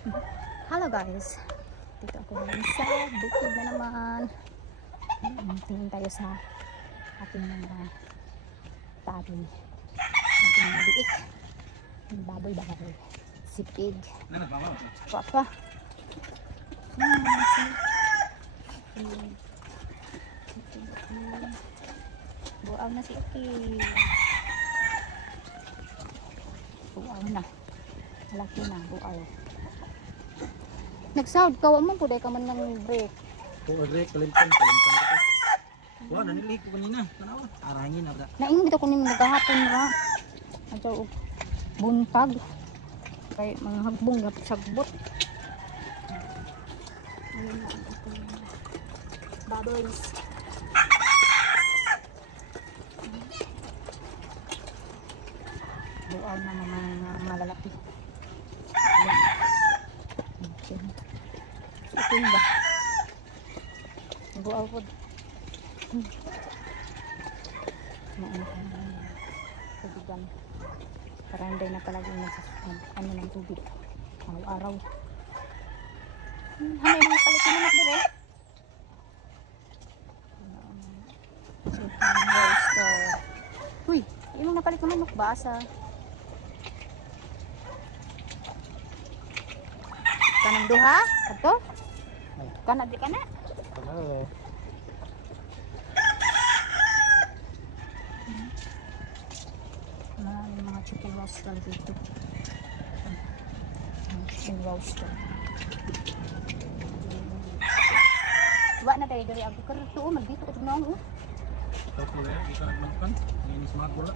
Hello guys, dito ako ngayon sa bukid na naman. Tingin tayo sa ating mga tabi, ating mga biik, baboy baboy, sipig, papa, buaw na si Aki, buaw na, malaki na, buaw. Nag-sound ka, mo po dahil ka man ng break. Oo, break, kalimpan ka. Wah, nanilig ko kanina. Tanawa, arangin na ba? Naingit ako nung naghahapon ra. Adto buntag. Kay mga hagbong na sagbot. Baboys. Buaw na mga malalaki. Ito ba? Buaw po. Tubigan. Para hindi na palagi ano ng tubig. Araw-araw. Hanay mga palit na naman dire. Chicken roaster. Uy, yung napalit naman nukbasa. Kanang duha? Ato? Kana di kana? Hello. Mga chicken roaster dito. Chicken roaster. Wa na tayo dari ako karon to magdito ko tignan mo. Ito pala, ikaw nagmakan. Ini smart bola.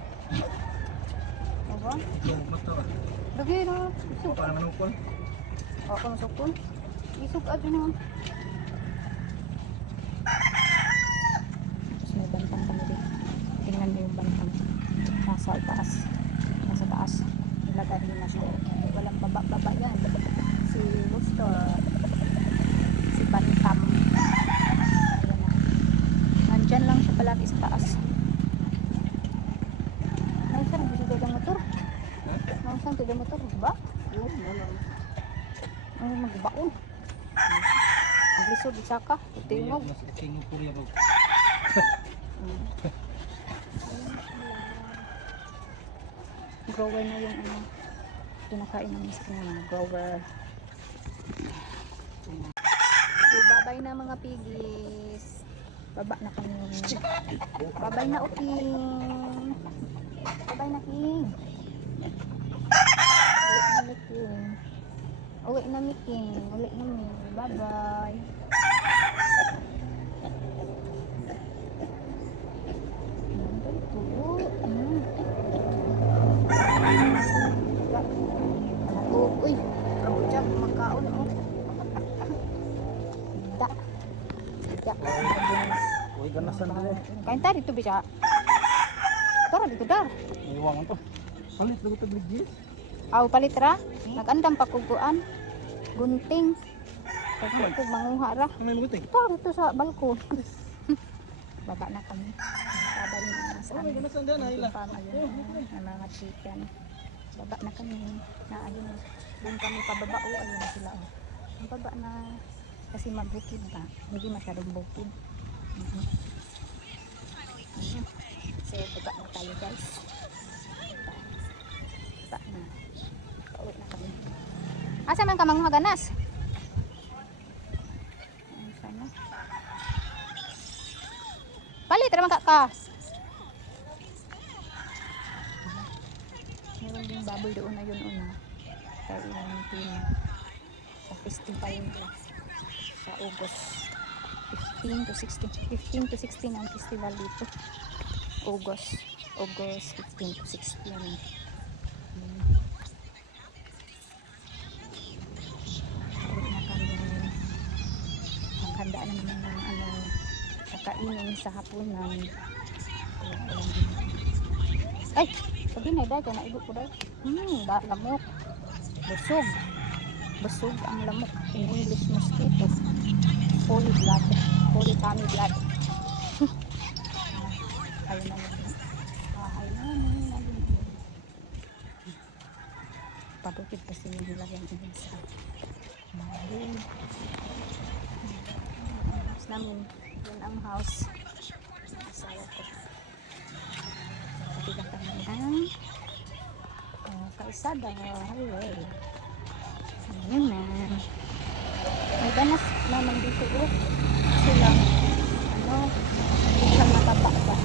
Aba? Ito mata. Lagi na. Isuk. Para manukon. Ako masukon. Isuk ato na. Tapos may bantang kami dito. Tingnan mo yung bantang. Nasa taas. Nasa taas. Ilagay na siya. Walang baba-baba yan. Si Rooster. Si Bantam. Ayan na. Nandyan lang siya palagi sa taas. Nausan ang gusto ng motor? Nausan ang motor? Ba? Oo, wala. Ano magbaon? Naglisod isa ka. Tingog. Tingog puri ba? Grower na yung ano. Pinakain namin sa kanya. Grower. Babay na mga piggies. Baba na kami. Babay na King. Babay na King. Uwi na mi King. Uwi na mi. Bye-bye. Uy, kamu dyan, makaon oh. Da. Da. Uy, ganasan na eh. Kain tayo dito bisa. Tara dito dar. Iwan mo to. Palit lagu to bligis. Aw palit ra. Nagandam pa kuguan. Gunting. Kasi ko manguha ra. Ano yung buting? Tara dito sa balkon. Baba na kami. Baba na sa amin. Ganasan din, Ayla. Ang mga chicken. Baba na kami. Na ayun. Doon kami pababa. O ayun na sila. Oh. Ang baba na. Kasi magbukid ba? Hindi masyadong bukid. So baba na tayo guys. Baba na. Pauwi na kami. Asa man ka mga ganas? Sana. Palit naman ka. Meron din baboy doon na yun una. Tayo yung tina. Sa festival nila. Sa August 15 to 16. 15 to 16 ang festival dito. August 15 to 16. Handa na naman ng ano kakainin sa hapunan. Ay, sabi na dahil na igo ko dahil. Lamok. Busog ang lamok. In English mosquito. Holy blood. Holy tummy blood. Ayun na yun. Ayun. Pabukid kasi yung nilagyan din sa House namin. Yun ang house. Asawa ko. Kapitan kami ng kaisada highway. Ayun na. May ganas naman dito. Sila. Hindi siya matapa ba.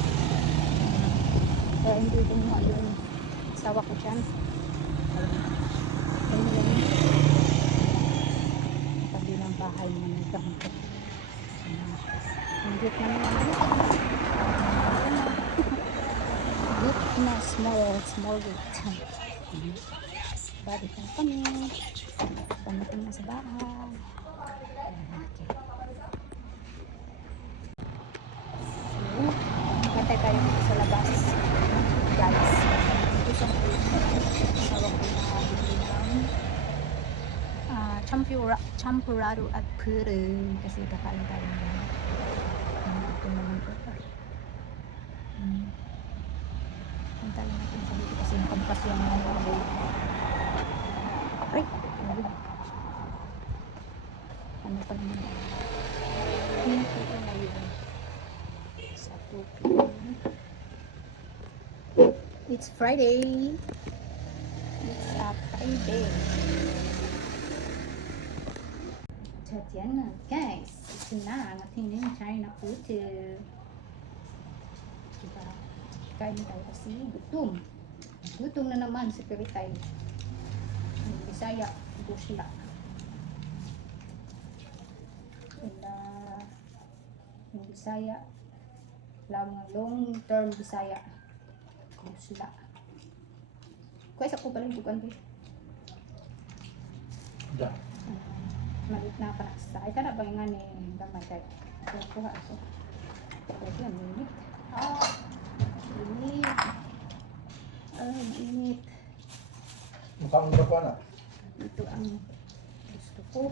Kaya hindi kumuha yung asawa ko dyan. Ayun lang. Tabi ng bahay na nagkampo. Ang git naman naman. Git na small git. Balik na kami. Pamating na sa bahay. So, kantay tayo dito sa labas. Guys. Ito sa asawa ko na bili ng champurado at puree. Kasi kakain tayo ng ito naman ito. Hintayin natin sa dito kasi nakampas yung mga ay, ano pa naman ito na yun sa 2 p.m. It's Friday. It's a Friday. At yan na guys, ito na ang ating China food. Diba? Kain tayo kasi gutom na naman si Peritay. Bisaya, Busla. Yung Bisaya, long term Bisaya, Busla. Kuya sa ko pala yung bukan din. Diyan. Malit na pa sa ay kana bang nga ni gamay kay kuha ako. Ito ang minit. Init. Mukhang ba pa na? Ito ang gusto ko.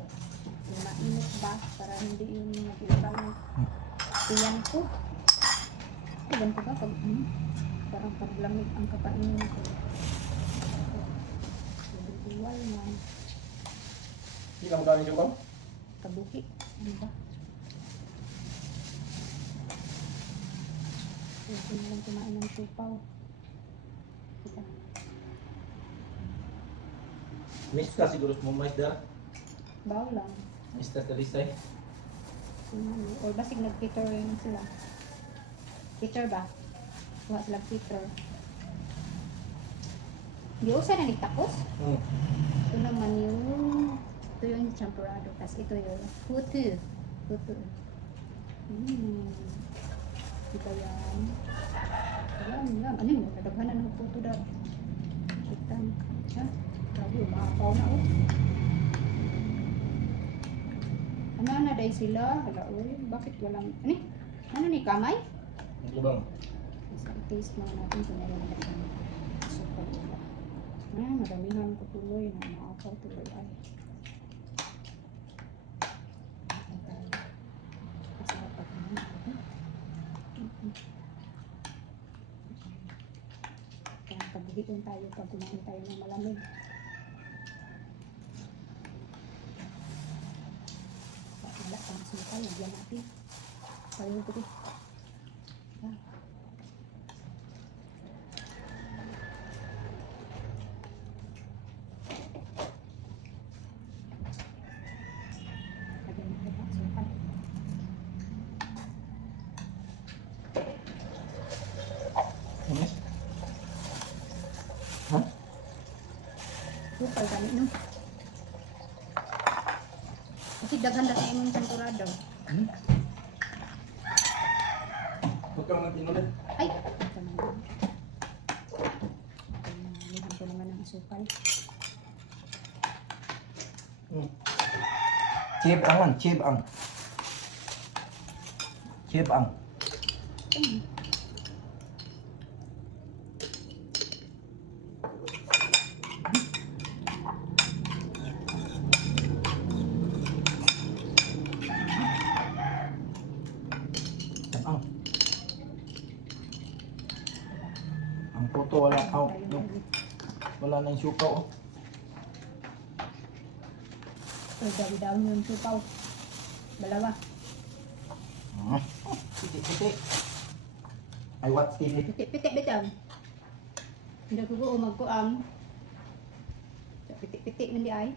Yung mainit ba para hindi yung mag-ibang tiyan ko. Tiyan ko ba pag parang paglamig ang kapainin ko. Duwal man. Hindi ka magkano yung bang? Kabuki. Ano ba? Ito na lang kumain ng sipaw. Kita. Miss ka siguro mo mais da? Baw lang. Miss ka talisay? Or basig nag-cater sila. Cater ba? Kuha sila cater. Di usa na nagtapos? Ito naman ito yung champurado. Tapos ito yung putu. Ito yan. Yan. Ano yun? Nadaghanan ng putu daw. Kita. Ha? Grabe, makapaw na Ano na day sila? Hala, bakit walang... Ano ni kamay? Hindi bang? Taste mga natin kung meron na kami. Super ula. Madamihan ko tuloy na makakaw tuloy ay. Masarap pa naman. Kaya kabuhitin tayo pag kumain tayo ng malamig. Wala pang sukal, lagyan natin. Kaya ito. Miss? Ha? Sukal gani no. Kasi daghan na sa imong champurado. Huwag ka naman pinulit. Ay! Ito naman. Nalihan ko naman ang sukal. Chib ang man, chib ang. Chib ang. Ang puto wala wala na yung suka oh. So, dawi-dawi yung supaw. Dalawa. Piti-piti. I watch TV. Pitik-pitik bitang. Hindi ko ko magkuang. So, pitik-pitik man di ay.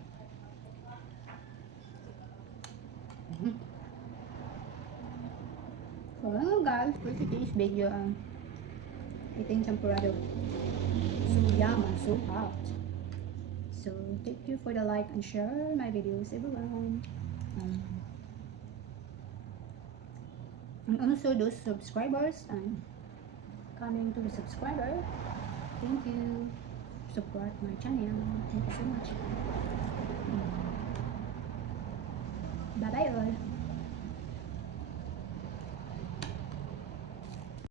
So, guys, for today's video, eating champurrado. So yum and so hot. So thank you for the like and share my videos, everyone. And also those subscribers and coming to the subscriber, thank you. Support my channel. Thank you so much. Bye bye all.